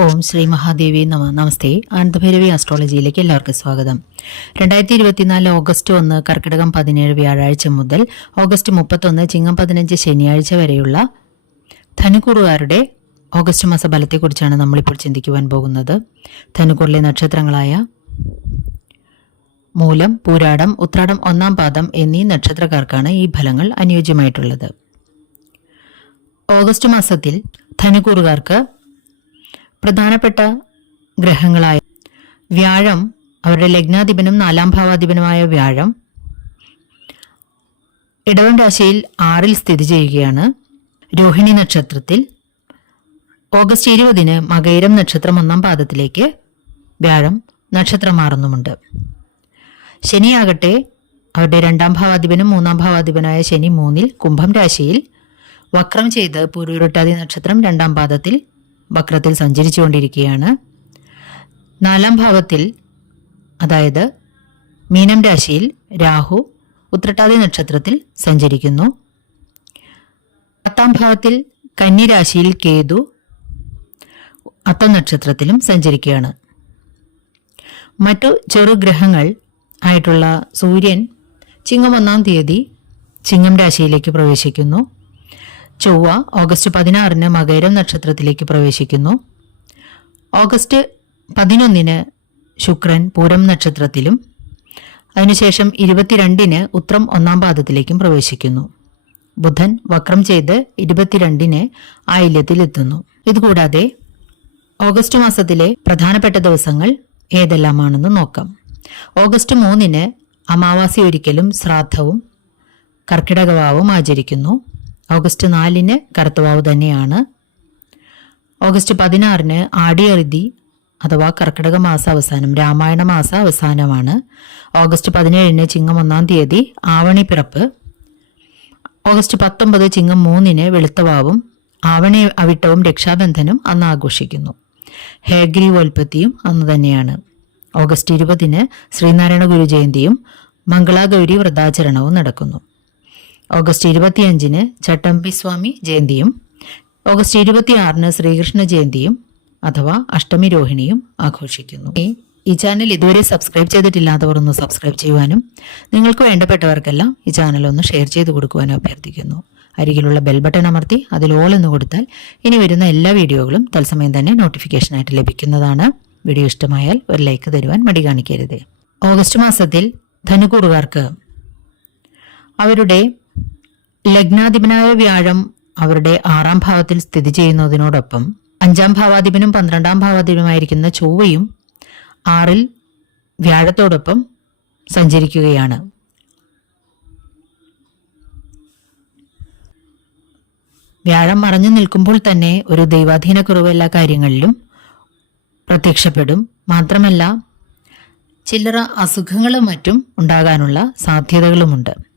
ഓം ശ്രീ മഹാദേവി നമ. നമസ്തേ. ആനന്ദഭൈരവി ആസ്ട്രോളജിയിലേക്ക് എല്ലാവർക്കും സ്വാഗതം. രണ്ടായിരത്തി ഇരുപത്തിനാല് ഓഗസ്റ്റ് ഒന്ന് കർക്കിടകം പതിനേഴ് വ്യാഴാഴ്ച മുതൽ ഓഗസ്റ്റ് മുപ്പത്തൊന്ന് ചിങ്ങം പതിനഞ്ച് ശനിയാഴ്ച വരെയുള്ള ധനുക്കൂറുകാരുടെ ഓഗസ്റ്റ് മാസ ഫലത്തെക്കുറിച്ചാണ് നമ്മളിപ്പോൾ ചിന്തിക്കുവാൻ പോകുന്നത്. ധനുക്കൂറിലെ നക്ഷത്രങ്ങളായ മൂലം പൂരാടം ഉത്രാടം ഒന്നാം പാദം എന്നീ നക്ഷത്രക്കാർക്കാണ് ഈ ഫലങ്ങൾ അനുയോജ്യമായിട്ടുള്ളത്. ഓഗസ്റ്റ് മാസത്തിൽ ധനുക്കൂറുകാർക്ക് പ്രധാനപ്പെട്ട ഗ്രഹങ്ങളായ വ്യാഴം അവരുടെ ലഗ്നാധിപനും നാലാം ഭാവാധിപനുമായ വ്യാഴം ഇടവൻ രാശിയിൽ ആറിൽ സ്ഥിതി ചെയ്യുകയാണ്. രോഹിണി നക്ഷത്രത്തിൽ ഓഗസ്റ്റ് ഇരുപതിന് മകയിരം നക്ഷത്രം ഒന്നാം പാദത്തിലേക്ക് വ്യാഴം നക്ഷത്രം മാറുന്നുമുണ്ട്. ശനിയാകട്ടെ അവരുടെ രണ്ടാം ഭാവാധിപനും മൂന്നാം ഭാവാധിപനായ ശനി മൂന്നിൽ കുംഭം രാശിയിൽ വക്രം ചെയ്ത് പൂർവരുട്ടാതി നക്ഷത്രം രണ്ടാം പാദത്തിൽ വക്രത്തിൽ സഞ്ചരിച്ചുകൊണ്ടിരിക്കുകയാണ്. നാലാം ഭാവത്തിൽ അതായത് മീനം രാശിയിൽ രാഹു ഉത്രട്ടാതി നക്ഷത്രത്തിൽ സഞ്ചരിക്കുന്നു. പത്താം ഭാവത്തിൽ കന്നിരാശിയിൽ കേതു അത്ത നക്ഷത്രത്തിലും സഞ്ചരിക്കുകയാണ്. മറ്റു ചെറുഗ്രഹങ്ങൾ ആയിട്ടുള്ള സൂര്യൻ ചിങ്ങം ഒന്നാം തീയതി ചിങ്ങം രാശിയിലേക്ക് പ്രവേശിക്കുന്നു. ചൊവ്വ ഓഗസ്റ്റ് പതിനാറിന് മകരം നക്ഷത്രത്തിലേക്ക് പ്രവേശിക്കുന്നു. ഓഗസ്റ്റ് പതിനൊന്നിന് ശുക്രൻ പൂരം നക്ഷത്രത്തിലും അതിനുശേഷം ഇരുപത്തിരണ്ടിന് ഉത്രം ഒന്നാം പാദത്തിലേക്കും പ്രവേശിക്കുന്നു. ബുധൻ വക്രം ചെയ്ത് ഇരുപത്തിരണ്ടിന് ആയില്യത്തിലെത്തുന്നു. ഇതുകൂടാതെ ഓഗസ്റ്റ് മാസത്തിലെ പ്രധാനപ്പെട്ട ദിവസങ്ങൾ ഏതെല്ലാമാണെന്ന് നോക്കാം. ഓഗസ്റ്റ് മൂന്നിന് അമാവാസി ഒരിക്കലും ശ്രാദ്ധവും കർക്കിടകവാവും ആചരിക്കുന്നു. ഓഗസ്റ്റ് നാലിന് കറുത്തവാവ് തന്നെയാണ്. ഓഗസ്റ്റ് പതിനാറിന് ആടിയറിതി അഥവാ കർക്കിടക മാസ അവസാനം രാമായണ മാസ അവസാനമാണ് ഓഗസ്റ്റ് പതിനേഴിന് ചിങ്ങം ഒന്നാം തീയതി ആവണി പിറപ്പ് ഓഗസ്റ്റ് പത്തൊമ്പത് ചിങ്ങം മൂന്നിന് വെളുത്തവാവും ആവണി അവിട്ടവും രക്ഷാബന്ധനും അന്ന് ആഘോഷിക്കുന്നു. ഹേഗ്രീവോൽപ്പത്തിയും അന്ന് തന്നെയാണ്. ഓഗസ്റ്റ് ഇരുപതിന് ശ്രീനാരായണ ഗുരു ജയന്തിയും മംഗളാഗൗരി വ്രതാചരണവും നടക്കുന്നു. ഓഗസ്റ്റ് ഇരുപത്തിയഞ്ചിന് ചട്ടമ്പി സ്വാമി ജയന്തിയും ഓഗസ്റ്റ് ഇരുപത്തിയാറിന് ശ്രീകൃഷ്ണ ജയന്തിയും അഥവാ അഷ്ടമി രോഹിണിയും ആഘോഷിക്കുന്നു. ഈ ചാനൽ ഇതുവരെ സബ്സ്ക്രൈബ് ചെയ്തിട്ടില്ലാത്തവർ ഒന്ന് സബ്സ്ക്രൈബ് ചെയ്യുവാനും നിങ്ങൾക്ക് വേണ്ടപ്പെട്ടവർക്കെല്ലാം ഈ ചാനൽ ഒന്ന് ഷെയർ ചെയ്ത് കൊടുക്കുവാനും അഭ്യർത്ഥിക്കുന്നു. അരികിലുള്ള ബെൽ ബട്ടൺ അമർത്തി അതിൽ ഓൾ എന്ന് കൊടുത്താൽ ഇനി വരുന്ന എല്ലാ വീഡിയോകളും തത്സമയം തന്നെ നോട്ടിഫിക്കേഷനായിട്ട് ലഭിക്കുന്നതാണ്. വീഡിയോ ഇഷ്ടമായാൽ ഒരു ലൈക്ക് തരുവാൻ മടി കാണിക്കരുത്. ഓഗസ്റ്റ് മാസത്തിൽ ധനുകൂറുകാർക്ക് അവരുടെ ലഗ്നാധിപനായ വ്യാഴം അവരുടെ ആറാം ഭാവത്തിൽ സ്ഥിതി ചെയ്യുന്നതിനോടൊപ്പം അഞ്ചാം ഭാവാധിപനും പന്ത്രണ്ടാം ഭാവാധിപനുമായിരിക്കുന്ന ചൊവ്വയും ആറിൽ വ്യാഴത്തോടൊപ്പം സഞ്ചരിക്കുകയാണ്. വ്യാഴം മറഞ്ഞു നിൽക്കുമ്പോൾ തന്നെ ഒരു ദൈവാധീനക്കുറവ് എല്ലാ കാര്യങ്ങളിലും പ്രത്യക്ഷപ്പെടും. മാത്രമല്ല ചില്ലറ അസുഖങ്ങളും മറ്റും ഉണ്ടാകാനുള്ള സാധ്യതകളുമുണ്ട്.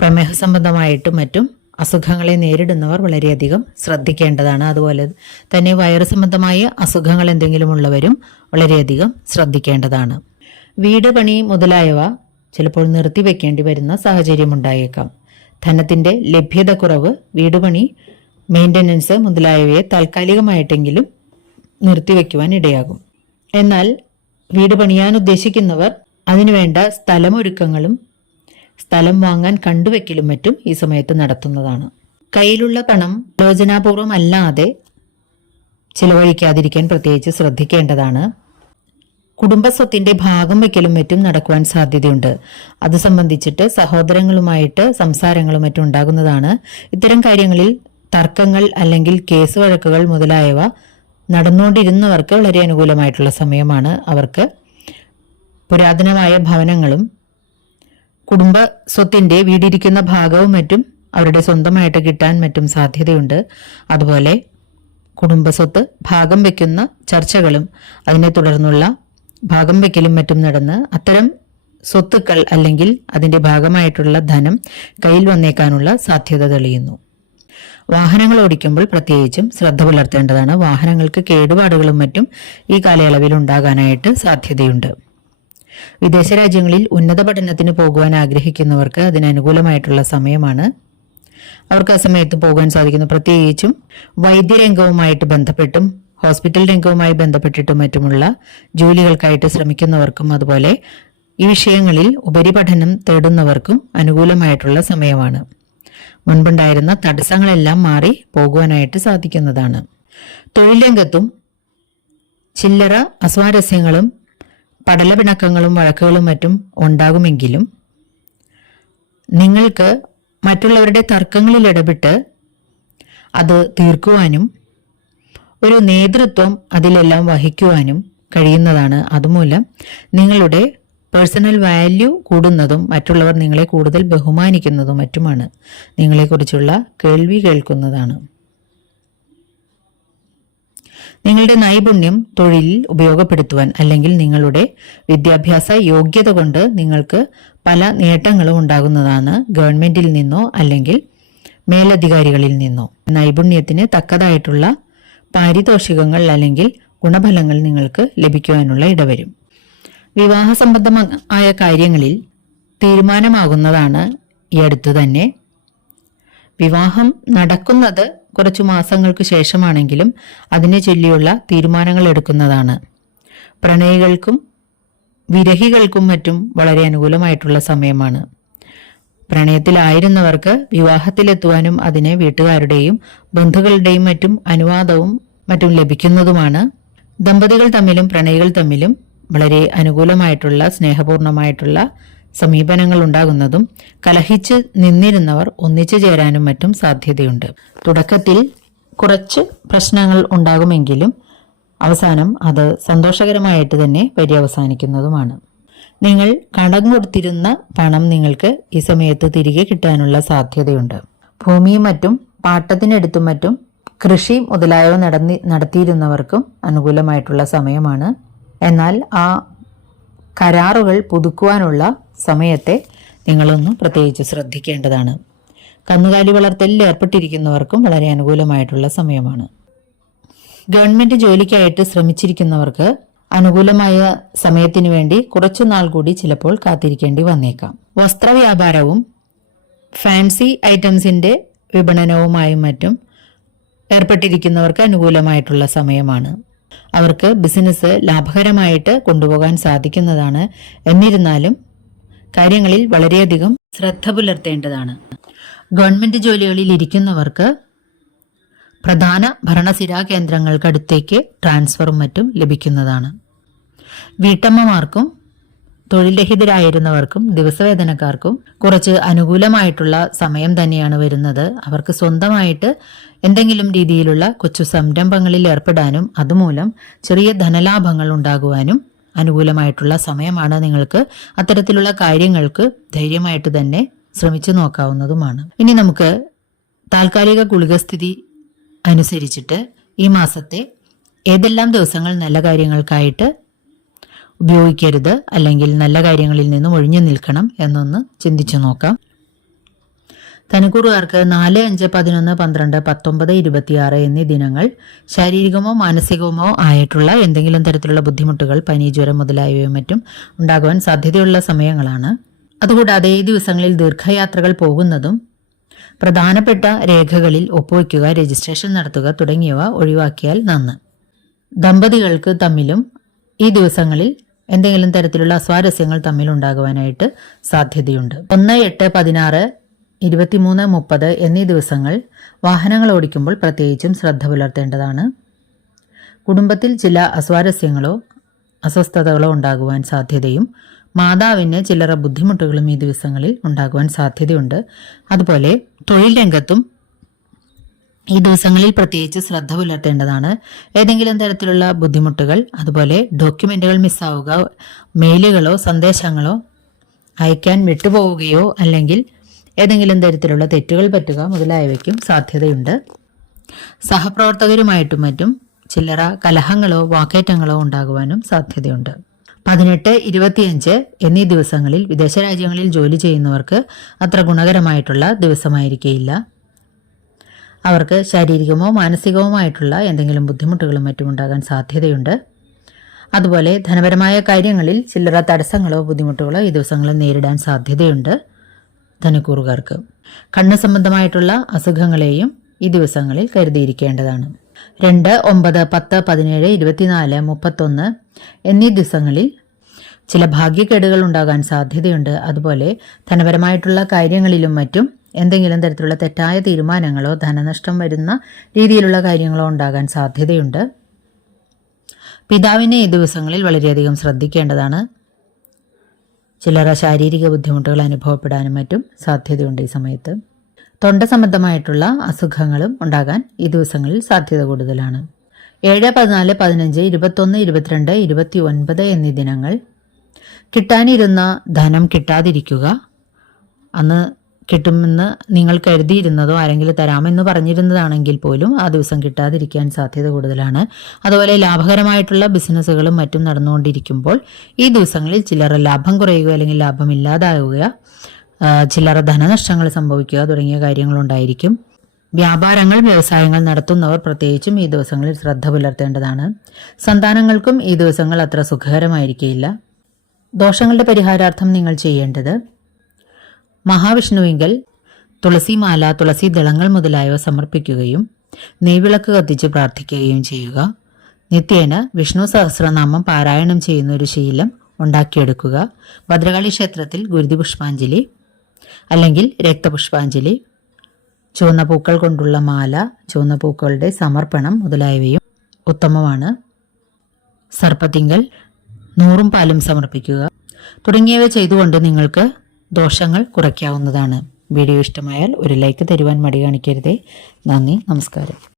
പ്രമേഹ സംബന്ധമായിട്ടും മറ്റും അസുഖങ്ങളെ നേരിടുന്നവർ വളരെയധികം ശ്രദ്ധിക്കേണ്ടതാണ്. അതുപോലെ തന്നെ വയറ് സംബന്ധമായ അസുഖങ്ങൾ എന്തെങ്കിലും ഉള്ളവരും വളരെയധികം ശ്രദ്ധിക്കേണ്ടതാണ്. വീട് പണി മുതലായവ ചിലപ്പോൾ നിർത്തിവെക്കേണ്ടി വരുന്ന സാഹചര്യമുണ്ടായേക്കാം ധനത്തിന്റെ ലഭ്യത കുറവ് വീടുപണി മെയിന്റനൻസ് മുതലായവയെ താൽക്കാലികമായിട്ടെങ്കിലും നിർത്തിവെക്കുവാൻ ഇടയാകും. എന്നാൽ വീട് പണിയാൻ ഉദ്ദേശിക്കുന്നവർ അതിനുവേണ്ട സ്ഥലമൊരുക്കങ്ങളും സ്ഥലം വാങ്ങാൻ കണ്ടുവെക്കലും മറ്റും ഈ സമയത്ത് നടത്തുന്നതാണ്. കയ്യിലുള്ള പണം ആലോചനാപൂർവം അല്ലാതെ ചിലവഴിക്കാതിരിക്കാൻ പ്രത്യേകിച്ച് ശ്രദ്ധിക്കേണ്ടതാണ്. കുടുംബസ്വത്തിന്റെ ഭാഗം വയ്ക്കലും മറ്റും നടക്കുവാൻ സാധ്യതയുണ്ട്. അത് സംബന്ധിച്ചിട്ട് സഹോദരങ്ങളുമായിട്ട് സംസാരങ്ങളും മറ്റും ഉണ്ടാകുന്നതാണ്. ഇത്തരം കാര്യങ്ങളിൽ തർക്കങ്ങൾ അല്ലെങ്കിൽ കേസ് വഴക്കുകൾ മുതലായവ നടന്നുകൊണ്ടിരുന്നവർക്ക് വളരെ അനുകൂലമായിട്ടുള്ള സമയമാണ്. അവർക്ക് പുരാതനമായ ഭവനങ്ങളും കുടുംബ സ്വത്തിന്റെ വീടിരിക്കുന്ന ഭാഗവും മറ്റും അവരുടെ സ്വന്തമായിട്ട് കിട്ടാൻ മറ്റും സാധ്യതയുണ്ട്. അതുപോലെ കുടുംബസ്വത്ത് ഭാഗം വെക്കുന്ന ചർച്ചകളും അതിനെ തുടർന്നുള്ള ഭാഗം വെക്കലും മറ്റും നടന്ന് അത്തരം സ്വത്തുക്കൾ അല്ലെങ്കിൽ അതിന്റെ ഭാഗമായിട്ടുള്ള ധനം കയ്യിൽ വന്നേക്കാനുള്ള സാധ്യത തെളിയുന്നു. വാഹനങ്ങൾ ഓടിക്കുമ്പോൾ പ്രത്യേകിച്ചും ശ്രദ്ധ പുലർത്തേണ്ടതാണ്. വാഹനങ്ങൾക്ക് കേടുപാടുകളും മറ്റും ഈ കാലയളവിൽ ഉണ്ടാകാനായിട്ട് സാധ്യതയുണ്ട്. വിദേശ രാജ്യങ്ങളിൽ ഉന്നത പഠനത്തിന് പോകുവാൻ ആഗ്രഹിക്കുന്നവർക്ക് അതിനനുകൂലമായിട്ടുള്ള സമയമാണ്. അവർക്ക് ആ സമയത്ത് പോകാൻ സാധിക്കുന്നു. പ്രത്യേകിച്ചും വൈദ്യരംഗവുമായിട്ട് ബന്ധപ്പെട്ടും ഹോസ്പിറ്റൽ രംഗവുമായി ബന്ധപ്പെട്ടിട്ടും മറ്റുമുള്ള ജോലികൾക്കായിട്ട് ശ്രമിക്കുന്നവർക്കും അതുപോലെ ഈ വിഷയങ്ങളിൽ ഉപരിപഠനം തേടുന്നവർക്കും അനുകൂലമായിട്ടുള്ള സമയമാണ്. മുൻപുണ്ടായിരുന്ന തടസ്സങ്ങളെല്ലാം മാറി പോകുവാനായിട്ട് സാധിക്കുന്നതാണ്. തൊഴിൽ രംഗത്തും ചില്ലറ അസ്വാരസ്യങ്ങളും പടലപിണക്കങ്ങളും വഴക്കുകളും മറ്റും ഉണ്ടാകുമെങ്കിലും നിങ്ങൾക്ക് മറ്റുള്ളവരുടെ തർക്കങ്ങളിൽ ഇടപെട്ട് അത് തീർക്കുവാനും ഒരു നേതൃത്വം അതിലെല്ലാം വഹിക്കുവാനും കഴിയുന്നതാണ്. അതുമൂലം നിങ്ങളുടെ പേഴ്സണൽ വാല്യൂ കൂടുന്നതും മറ്റുള്ളവർ നിങ്ങളെ കൂടുതൽ ബഹുമാനിക്കുന്നതും മറ്റുമാണ്. നിങ്ങളെക്കുറിച്ചുള്ള കേൾവി കേൾക്കുന്നതാണ്. നിങ്ങളുടെ നൈപുണ്യം തൊഴിലിൽ ഉപയോഗപ്പെടുത്തുവാൻ അല്ലെങ്കിൽ നിങ്ങളുടെ വിദ്യാഭ്യാസ യോഗ്യത കൊണ്ട് നിങ്ങൾക്ക് പല നേട്ടങ്ങളും ഉണ്ടാകുന്നതാണ് ഗവൺമെന്റിൽ നിന്നോ അല്ലെങ്കിൽ മേലധികാരികളിൽ നിന്നോ. നൈപുണ്യത്തിന് തക്കതായിട്ടുള്ള പാരിതോഷികങ്ങൾ അല്ലെങ്കിൽ ഗുണഫലങ്ങൾ നിങ്ങൾക്ക് ലഭിക്കുവാനുള്ള ഇടവരും. വിവാഹ സംബന്ധമായ കാര്യങ്ങളിൽ തീരുമാനമാകുന്നതാണ് ഈ അടുത്തു തന്നെ. വിവാഹം നടക്കുന്നത് കുറച്ചു മാസങ്ങൾക്ക് ശേഷമാണെങ്കിലും അതിനെ ചൊല്ലിയുള്ള തീരുമാനങ്ങൾ എടുക്കുന്നതാണ്. പ്രണയികൾക്കും വിരഹികൾക്കും മറ്റും വളരെ അനുകൂലമായിട്ടുള്ള സമയമാണ്. പ്രണയത്തിലായിരുന്നവർക്ക് വിവാഹത്തിലെത്തുവാനും അതിനെ വീട്ടുകാരുടെയും ബന്ധുക്കളുടെയും മറ്റും അനുവാദവും മറ്റും ലഭിക്കുന്നതുമാണ്. ദമ്പതികൾ തമ്മിലും പ്രണയികൾ തമ്മിലും വളരെ അനുകൂലമായിട്ടുള്ള സ്നേഹപൂർണമായിട്ടുള്ള സമീപനങ്ങൾ ഉണ്ടാകുന്നതും കലഹിച്ച് നിന്നിരുന്നവർ ഒന്നിച്ചു ചേരാനും മറ്റും സാധ്യതയുണ്ട്. തുടക്കത്തിൽ കുറച്ച് പ്രശ്നങ്ങൾ ഉണ്ടാകുമെങ്കിലും അവസാനം അത് സന്തോഷകരമായിട്ട് തന്നെ പര്യവസാനിക്കുന്നതുമാണ്. നിങ്ങൾ കടം കൊടുത്തിരുന്ന പണം നിങ്ങൾക്ക് ഈ സമയത്ത് തിരികെ കിട്ടാനുള്ള സാധ്യതയുണ്ട്. ഭൂമിയും മറ്റും പാട്ടത്തിനെടുത്തും മറ്റും കൃഷി മുതലായവ നടന്നി നടത്തിയിരുന്നവർക്കും അനുകൂലമായിട്ടുള്ള സമയമാണ്. എന്നാൽ ആ കരാറുകൾ പുതുക്കുവാനുള്ള സമയത്തെ നിങ്ങളൊന്നും പ്രത്യേകിച്ച് ശ്രദ്ധിക്കേണ്ടതാണ്. കന്നുകാലി വളർത്തലിൽ ഏർപ്പെട്ടിരിക്കുന്നവർക്കും വളരെ അനുകൂലമായിട്ടുള്ള സമയമാണ്. ഗവൺമെന്റ് ജോലിക്കായിട്ട് ശ്രമിച്ചിരിക്കുന്നവർക്ക് അനുകൂലമായ സമയത്തിനു വേണ്ടി കുറച്ചു നാൾ കൂടി ചിലപ്പോൾ കാത്തിരിക്കേണ്ടി വന്നേക്കാം. വസ്ത്രവ്യാപാരവും ഫാൻസി ഐറ്റംസിന്റെ വിപണനവുമായും മറ്റും ഏർപ്പെട്ടിരിക്കുന്നവർക്ക് അനുകൂലമായിട്ടുള്ള സമയമാണ്. അവർക്ക് ബിസിനസ് ലാഭകരമായിട്ട് കൊണ്ടുപോകാൻ സാധിക്കുന്നതാണ് എന്നിരുന്നാലും കാര്യങ്ങളിൽ വളരെയധികം ശ്രദ്ധ പുലർത്തേണ്ടതാണ്. ഗവൺമെന്റ് ജോലികളിൽ ഇരിക്കുന്നവർക്ക് പ്രധാന ഭരണസിരാ കേന്ദ്രങ്ങൾക്കടുത്തേക്ക് ട്രാൻസ്ഫറും മറ്റും ലഭിക്കുന്നതാണ്. വീട്ടമ്മമാർക്കും തൊഴിൽ രഹിതരായിരുന്നവർക്കും ദിവസവേതനക്കാർക്കും കുറച്ച് അനുകൂലമായിട്ടുള്ള സമയം തന്നെയാണ് വരുന്നത്. അവർക്ക് സ്വന്തമായിട്ട് എന്തെങ്കിലും രീതിയിലുള്ള കൊച്ചു സംരംഭങ്ങളിൽ ഏർപ്പെടാനും അതുമൂലം ചെറിയ ധനലാഭങ്ങൾ ഉണ്ടാകുവാനും അനുകൂലമായിട്ടുള്ള സമയമാണ് നിങ്ങൾക്ക് അത്തരത്തിലുള്ള കാര്യങ്ങൾക്ക് ധൈര്യമായിട്ട് തന്നെ ശ്രമിച്ചു നോക്കാവുന്നതുമാണ്. ഇനി നമുക്ക് താൽക്കാലിക ഗുളികസ്ഥിതി അനുസരിച്ചിട്ട് ഈ മാസത്തെ ഏതെല്ലാം ദിവസങ്ങൾ നല്ല കാര്യങ്ങൾക്കായിട്ട് ഉപയോഗിക്കരുത് അല്ലെങ്കിൽ നല്ല കാര്യങ്ങളിൽ നിന്നും ഒഴിഞ്ഞു നിൽക്കണം എന്നൊന്ന് ചിന്തിച്ചു നോക്കാം. ധനുക്കൂറുകാർക്ക് നാല് അഞ്ച് പതിനൊന്ന് പന്ത്രണ്ട് പത്തൊമ്പത് ഇരുപത്തിയാറ് എന്നീ ദിനങ്ങൾ ശാരീരികമോ മാനസികമോ ആയിട്ടുള്ള എന്തെങ്കിലും തരത്തിലുള്ള ബുദ്ധിമുട്ടുകൾ പനി ജ്വരം മുതലായവയും മറ്റും ഉണ്ടാകുവാൻ സാധ്യതയുള്ള സമയങ്ങളാണ്. അതുകൂടാതെ ഈ ദിവസങ്ങളിൽ ദീർഘയാത്രകൾ പോകുന്നതും പ്രധാനപ്പെട്ട രേഖകളിൽ ഒപ്പുവയ്ക്കുക രജിസ്ട്രേഷൻ നടത്തുക തുടങ്ങിയവ ഒഴിവാക്കിയാൽ നന്ന്. ദമ്പതികൾക്ക് തമ്മിലും ഈ ദിവസങ്ങളിൽ എന്തെങ്കിലും തരത്തിലുള്ള അസ്വാരസ്യങ്ങൾ തമ്മിൽ ഉണ്ടാകുവാനായിട്ട് സാധ്യതയുണ്ട്. ഒന്ന് എട്ട് പതിനാറ് ഇരുപത്തിമൂന്ന് മുപ്പത് എന്നീ ദിവസങ്ങൾ വാഹനങ്ങൾ ഓടിക്കുമ്പോൾ പ്രത്യേകിച്ചും ശ്രദ്ധ പുലർത്തേണ്ടതാണ്. കുടുംബത്തിൽ ചില അസ്വാരസ്യങ്ങളോ അസ്വസ്ഥതകളോ ഉണ്ടാകുവാൻ സാധ്യതയും മാതാവിന് ചില്ലറ ബുദ്ധിമുട്ടുകളും ഈ ദിവസങ്ങളിൽ ഉണ്ടാകുവാൻ സാധ്യതയുണ്ട്. അതുപോലെ തൊഴിൽ രംഗത്തും ഈ ദിവസങ്ങളിൽ പ്രത്യേകിച്ച് ശ്രദ്ധ പുലർത്തേണ്ടതാണ്. ഏതെങ്കിലും തരത്തിലുള്ള ബുദ്ധിമുട്ടുകൾ അതുപോലെ ഡോക്യുമെന്റുകൾ മിസ്സാവുക മെയിലുകളോ സന്ദേശങ്ങളോ അയക്കാൻ വിട്ടുപോവുകയോ അല്ലെങ്കിൽ ഏതെങ്കിലും തരത്തിലുള്ള തെറ്റുകൾ പറ്റുക മുതലായവയ്ക്കും സാധ്യതയുണ്ട്. സഹപ്രവർത്തകരുമായിട്ടും മറ്റും ചില്ലറ കലഹങ്ങളോ വാക്കേറ്റങ്ങളോ ഉണ്ടാകുവാനും സാധ്യതയുണ്ട്. പതിനെട്ട് ഇരുപത്തിയഞ്ച് എന്നീ ദിവസങ്ങളിൽ വിദേശ രാജ്യങ്ങളിൽ ജോലി ചെയ്യുന്നവർക്ക് അത്ര ഗുണകരമായിട്ടുള്ള ദിവസമായിരിക്കില്ല അവർക്ക് ശാരീരികമോ മാനസികവുമായിട്ടുള്ള എന്തെങ്കിലും ബുദ്ധിമുട്ടുകളും മറ്റും ഉണ്ടാകാൻ സാധ്യതയുണ്ട്. അതുപോലെ ധനപരമായ കാര്യങ്ങളിൽ ചില്ലറ തടസ്സങ്ങളോ ബുദ്ധിമുട്ടുകളോ ഈ ദിവസങ്ങളിൽ നേരിടാൻ സാധ്യതയുണ്ട്. ധനുക്കൂറുകാർക്ക്. കണ്ണ് സംബന്ധമായിട്ടുള്ള അസുഖങ്ങളെയും ഈ ദിവസങ്ങളിൽ കരുതിയിരിക്കേണ്ടതാണ്. രണ്ട് ഒമ്പത് പത്ത് പതിനേഴ് ഇരുപത്തിനാല് മുപ്പത്തൊന്ന് എന്നീ ദിവസങ്ങളിൽ ചില ഭാഗ്യക്കേടുകൾ ഉണ്ടാകാൻ സാധ്യതയുണ്ട്. അതുപോലെ ധനപരമായിട്ടുള്ള കാര്യങ്ങളിലും മറ്റും എന്തെങ്കിലും തരത്തിലുള്ള തെറ്റായ തീരുമാനങ്ങളോ ധനനഷ്ടം വരുന്ന രീതിയിലുള്ള കാര്യങ്ങളോ ഉണ്ടാകാൻ സാധ്യതയുണ്ട്. പിതാവിനെ ഈ ദിവസങ്ങളിൽ വളരെയധികം ശ്രദ്ധിക്കേണ്ടതാണ്. ചിലർ ശാരീരിക ബുദ്ധിമുട്ടുകൾ അനുഭവപ്പെടാനും മറ്റും സാധ്യതയുണ്ട് ഈ സമയത്ത്. തൊണ്ട സംബന്ധമായിട്ടുള്ള അസുഖങ്ങളും ഉണ്ടാകാൻ ഈ ദിവസങ്ങളിൽ സാധ്യത കൂടുതലാണ്. ഏഴ് പതിനാല് പതിനഞ്ച് ഇരുപത്തൊന്ന് ഇരുപത്തിരണ്ട് ഇരുപത്തി ഒൻപത് എന്നീ ദിനങ്ങൾ കിട്ടാനിരുന്ന ധനം കിട്ടാതിരിക്കുക. അന്ന് കിട്ടുമെന്ന് നിങ്ങൾ കരുതിയിരുന്നതോ ആരെങ്കിലും തരാമെന്ന് പറഞ്ഞിരുന്നതാണെങ്കിൽ പോലും ആ ദിവസം കിട്ടാതിരിക്കാൻ സാധ്യത കൂടുതലാണ്. അതുപോലെ ലാഭകരമായിട്ടുള്ള ബിസിനസ്സുകളും മറ്റും നടന്നുകൊണ്ടിരിക്കുമ്പോൾ ഈ ദിവസങ്ങളിൽ ചിലർ ലാഭം കുറയുക അല്ലെങ്കിൽ ലാഭം ഇല്ലാതാവുക ചിലർ ധനനഷ്ടങ്ങൾ സംഭവിക്കുക തുടങ്ങിയ കാര്യങ്ങളുണ്ടായിരിക്കും വ്യാപാരങ്ങൾ വ്യവസായങ്ങൾ നടത്തുന്നവർ പ്രത്യേകിച്ചും ഈ ദിവസങ്ങളിൽ ശ്രദ്ധ പുലർത്തേണ്ടതാണ്. സന്താനങ്ങൾക്കും ഈ ദിവസങ്ങൾ അത്ര സുഖകരമായിരിക്കില്ല ദോഷങ്ങളുടെ പരിഹാരാർത്ഥം നിങ്ങൾ ചെയ്യേണ്ടത് മഹാവിഷ്ണുവിങ്കൽ തുളസിമാല തുളസി ദളങ്ങൾ മുതലായവ സമർപ്പിക്കുകയും നെയ്വിളക്ക് കത്തിച്ച് പ്രാർത്ഥിക്കുകയും ചെയ്യുക. നിത്യേന വിഷ്ണു സഹസ്രനാമം പാരായണം ചെയ്യുന്ന ഒരു ശീലം ഉണ്ടാക്കിയെടുക്കുക. ഭദ്രകാളി ക്ഷേത്രത്തിൽ ഗുരുതി പുഷ്പാഞ്ജലി അല്ലെങ്കിൽ രക്തപുഷ്പാഞ്ജലി ചുവന്ന പൂക്കൾ കൊണ്ടുള്ള മാല ചുവന്ന പൂക്കളുടെ സമർപ്പണം മുതലായവയും ഉത്തമമാണ്. സർപ്പത്തിങ്കൽ നൂറും പാലും സമർപ്പിക്കുക. തുടങ്ങിയവ ചെയ്തുകൊണ്ട് നിങ്ങൾക്ക് ദോഷങ്ങൾ കുറയ്ക്കാവുന്നതാണ്. വീഡിയോ ഇഷ്ടമായാൽ ഒരു ലൈക്ക് തരുവാൻ മടി കാണിക്കരുതേ. നന്ദി നമസ്കാരം.